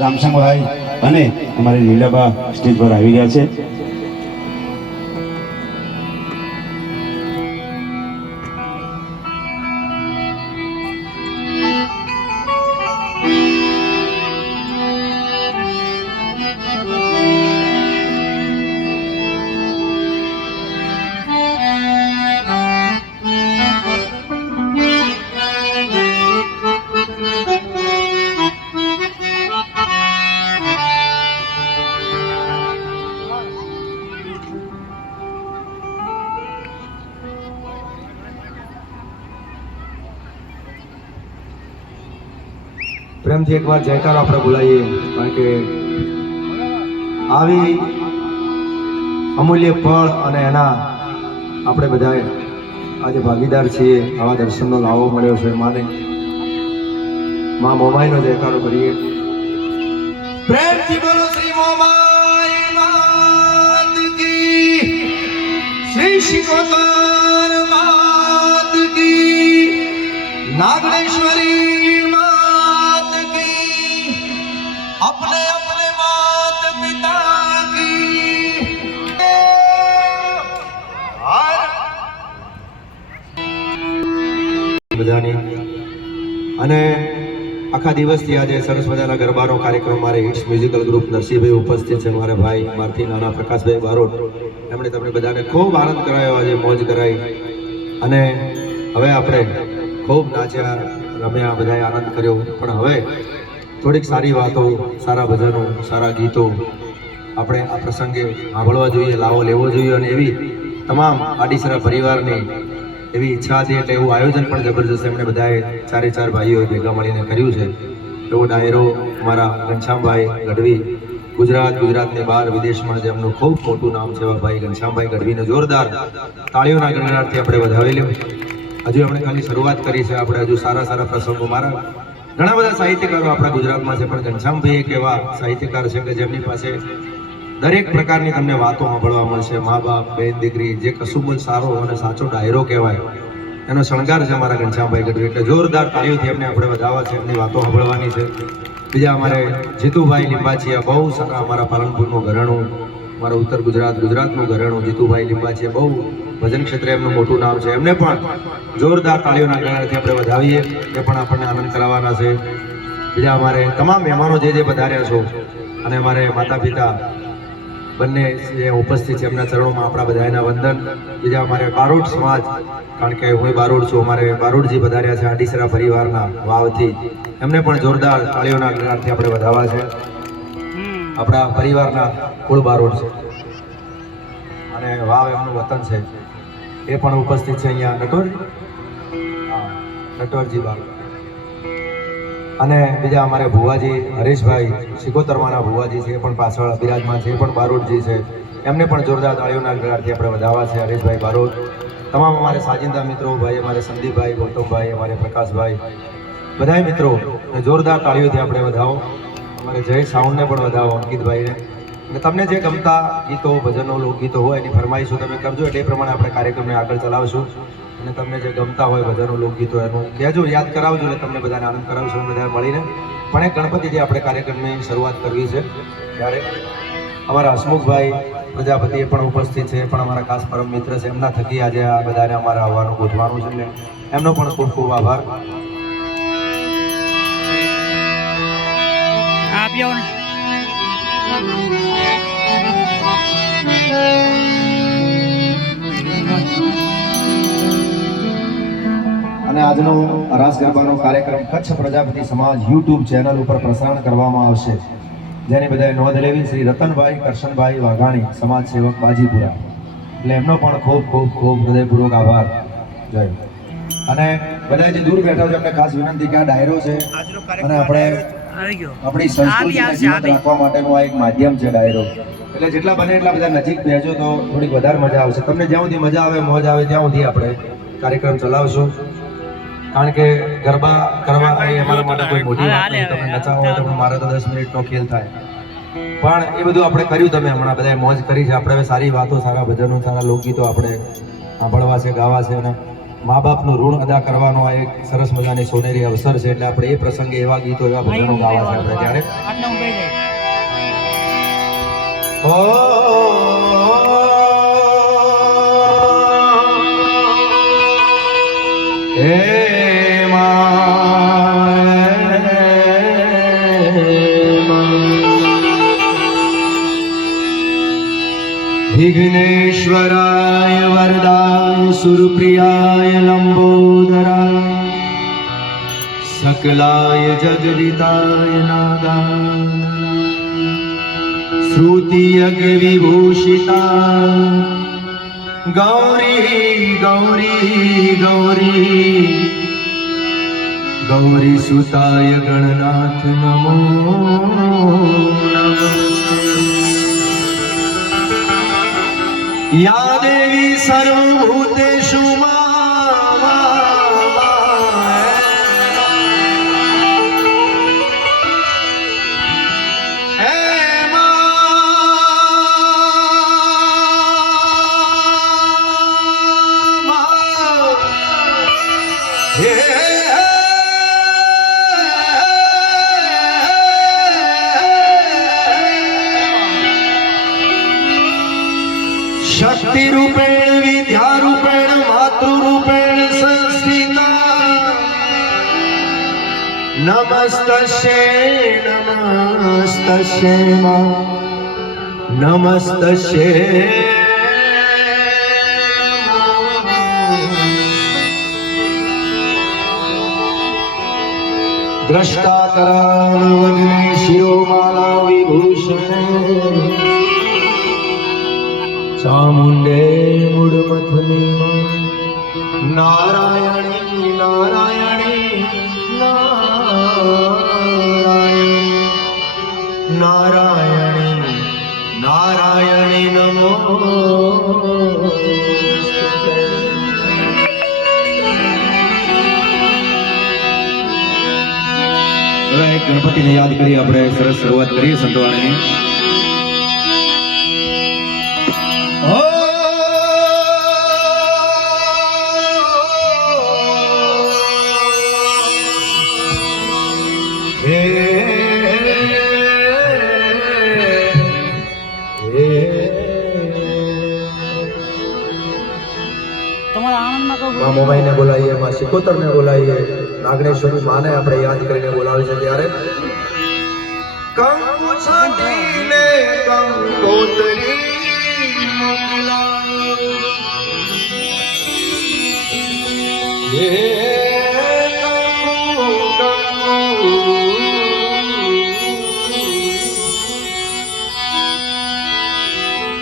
રામસંગભાઈ અને અમારી લીલાબા સ્ટેજ પર આવી ગયા છે. પ્રેમથી એકવાર જયકારો આપણે બોલાવીએ, કારણ કે આવી અમૂલ્ય ફળ અને એના આપણે બધા આજે ભાગીદાર છીએ, આવા દર્શનનો લાવો મળ્યો છે માને. મા મોમાઈનો જયકારો કરીએ. પ્રેમથી બોલો શ્રી મોમાઈ શ્રી શિકોતર માત બધાની. અને આખા દિવસથી આજે સરસ મજાના ગરબાનો કાર્યક્રમ મારે હિટ્સ મ્યુઝિકલ ગ્રુપ નરસિંહભાઈ ઉપસ્થિત છે, મારા ભાઈ મારથી નાના પ્રકાશભાઈ બારોટ. એમણે તમને બધાને ખૂબ આનંદ કરાયો, આજે મોજ કરાઈ. અને હવે આપણે ખૂબ નાચ્યા, રમ્યા, બધાએ આનંદ કર્યો. પણ હવે થોડીક સારી વાતો, સારા ભજનો, સારા ગીતો આપણે આ પ્રસંગે સાંભળવા જોઈએ, લાવો લેવો જોઈએ અને એવી તમામ આડીસરા પરિવારની એવી ઈચ્છા હતી એટલે એવું આયોજન પણ જબરજસ્ત એમણે બધાએ ચારે ચાર ભાઈઓએ ભેગા મળીને કર્યું છે. એવો ડાયરો મારા ઘનશ્યામભાઈ ગઢવી, ગુજરાત, ગુજરાતને બહાર, વિદેશમાં જેમનું ખૂબ મોટું નામ છે એવા ભાઈ ઘનશ્યામભાઈ ગઢવીને જોરદાર તાળીઓના ગણનારથી આપણે વધાવી લ્યો હજુ એમણે ખાલી શરૂઆત કરી છે, આપણે હજુ સારા સારા પ્રસંગો મારા ઘણા બધા સાહિત્યકારો આપણા ગુજરાતમાં છે, પણ ઘનશ્યામભાઈ એક એવા સાહિત્યકાર છે કે જેમની પાસે દરેક પ્રકારની તમને વાતો સાંભળવા મળશે. મા બાપ, બેન, દીકરી, જે કસુંબલ સારો અને સાચો ડાયરો કહેવાય, એનો શણગાર છે અમારા ઘનશ્યામભાઈ ગઢવી. એટલે જોરદાર તાળીઓથી એમને આપણે વધાવવા છે, એમની વાતો સાંભળવાની છે. બીજા અમારે જીતુભાઈ લીંબાચીયા, બહુ સારા અમારા પાલનપુરનું ઘરેણું મારા ઉત્તર ગુજરાત, ગુજરાતનું ઘરેણું, જીતુભાઈ લીંબાચીયા, બહુ ભજન ક્ષેત્રે એમનું મોટું નામ છે. એમને પણ જોરદાર તાળીઓના ગણાથી આપણે વધાવીએ, એ પણ આપણને આનંદ કરાવવાના છે. બીજા અમારે તમામ મહેમાનો જે જે વધાર્યા છો, અને અમારે માતા પિતા બંને જે ઉપસ્થિત છે એમના ચરણોમાં આપણા બધાના વંદન. બીજા અમારે બારોડ સમાજ કારણ કે હું બારોડ છું અમારે બારોડજી વધાર્યા છે આડીસરા પરિવારના વાવથી. એમને પણ જોરદાર તાળીઓના જ્ઞાનથી આપણે વધાવવા છે. આપણા પરિવારના કુળ બારોડ છે. અને વાવ એમનું વતન છે. એ પણ ઉપસ્થિત છે અહીંયા નટોર. હા, બારોડ અને બીજા અમારે ભુવાજી હરેશભાઈ, સિકોતરમાના ભુવાજી છે, એ પણ પાછળ બિરાજમાન છે, એ પણ બારોટજી છે. એમને પણ જોરદાર તાળીઓના ગળાથી આપણે વધાવા છે, હરેશભાઈ બારોટ. તમામ અમારે સાજિંદા મિત્રો, ભાઈ અમારે સંદીપભાઈ, ગૌતમભાઈ, અમારે પ્રકાશભાઈ. બધાય મિત્રો જોરદાર તાળીઓથી આપણે વધાવો. અમારે જય સાઉન્ડને પણ વધાવો, અંકિતભાઈને. અને તમને જે ગમતા ગીતો ભજનો લોકગીતો હોય એની ફરમાઈશો તમે કરજો, એટલે એ પ્રમાણે આપણે કાર્યક્રમને આગળ ચલાવશું. અને તમને જે ગમતા હોય ભજનો લોકગીતો એનું કહેજો, યાદ કરાવજો એટલે તમને બધાને આનંદ કરાવશું બધા મળીને. પણ એ ગણપતિથી આપણે કાર્યક્રમની શરૂઆત કરવી છે, ત્યારે અમારા હસમુખભાઈ પ્રજાપતિ એ પણ ઉપસ્થિત છે, પણ અમારા ખાસ પરમ મિત્ર છે, એમના થકી આજે આ બધાને અમારે આવવાનું ગોઠવાનું છે, એટલે એમનો પણ ખૂબ ખૂબ આભાર. આપ્યો અને આજનો રાસ ગરબાનો કાર્યક્રમ કચ્છ પ્રજાપતિ સમાજ યુટ્યુબ ચેનલ ઉપર પ્રસારણ કરવામાં આવશે. જેની બધાએ નોંધ લેવી શ્રી રતનભાઈ કરશનભાઈ વાઘાણી સમાજ સેવક બાજીપુરા. એટલે એમનો પણ ખૂબ ખૂબ ખૂબ હૃદયપૂર્વક આભાર. જય અને બધા જે દૂર બેઠા છે એમને ખાસ વિનંતી કે આ ડાયરો છે અને આપણે આપણી જીવંત રાખવા માટેનું આ એક માધ્યમ છે ડાયરો. એટલે જેટલા બને એટલા બધા નજીક બેસજો તો થોડીક વધારે મજા આવશે. તમને જ્યાં સુધી મજા આવે મોજ આવે ત્યાં સુધી આપણે કાર્યક્રમ ચલાવશું. કારણ કે ગરબા કરવા એ અમારા માટે કોઈ મોટી વાત નથી તમે નચાવો હોય તો મારે તો દસ મિનિટનો ખેલ થાય પણ એ બધું આપણે કર્યું તમે હમણાં બધા મોજ કરી છે આપણે હવે સારી વાતો સારા ભજનો સારા લોકગીતો આપણે સાંભળવા છે ગાવા છે અને મા બાપનું ઋણ અદા કરવાનો આ એક સરસ મજાની સોનેરી અવસર છે એટલે આપણે એ પ્રસંગે એવા ગીતો એવા ભજનો ગાવા છે આપણે ત્યારે ઊંઘાઈ विघ्नेश्वराय वरदाय सुरप्रियाय लम्बोदराय सकलाय जगदिताय नागाय श्रुतियगविभूषिता गौरी गौरी गौरी गौरीसुताय गणनाथ नमो नमः। યા દેવી સર્વભૂતેષુ મા નમસ્તશે નમસ્તશે નમસ્તશે દ્રષ્ટાકરાવગ્ને શિરોમાલા વિભૂષણ ચામુંડે મૂળમથની નારાયણી નારાયણી નારાયણ નારાયણી નારાયણી નમો ગણપતિને યાદ કરી આપણે સરસ શરૂઆત કરીએ સંતવાણીની. માં મોબાઈને બોલાવીએ, માં શિકોતરને બોલાવીએ નાગણેશ્વરી માને આપણે યાદ કરીને બોલાવી છે ત્યારે કંકુ.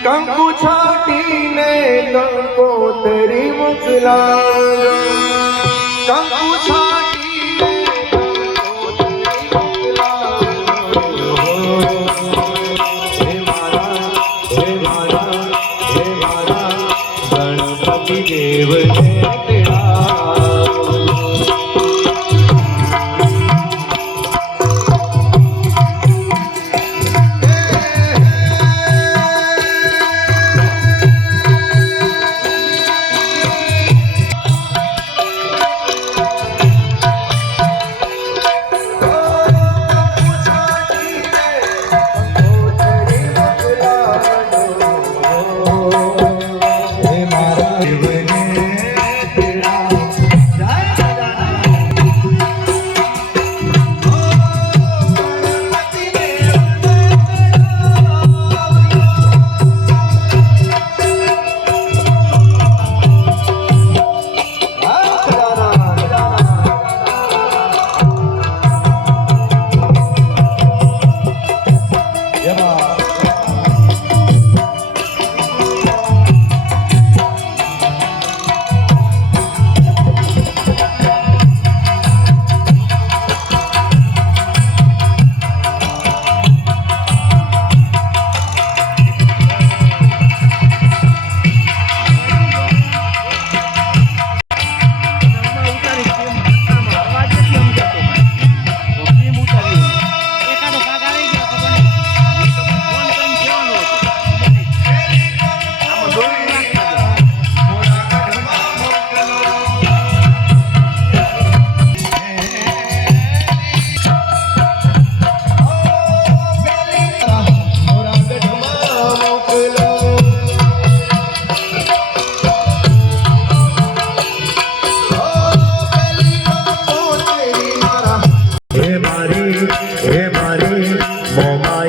કંકુ. છાટીને કંકોતરી મોકલા કંકુ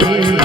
મોમાઈ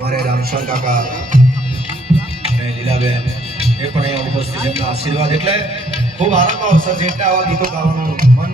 મારે રામશાન કાકા અને લીલાબેન એ પણ અહીંયા ઉપસ્થિત એમના આશીર્વાદ એટલે ખૂબ આનંદ અવસર છે આવા ગીતો ગાવાનું મન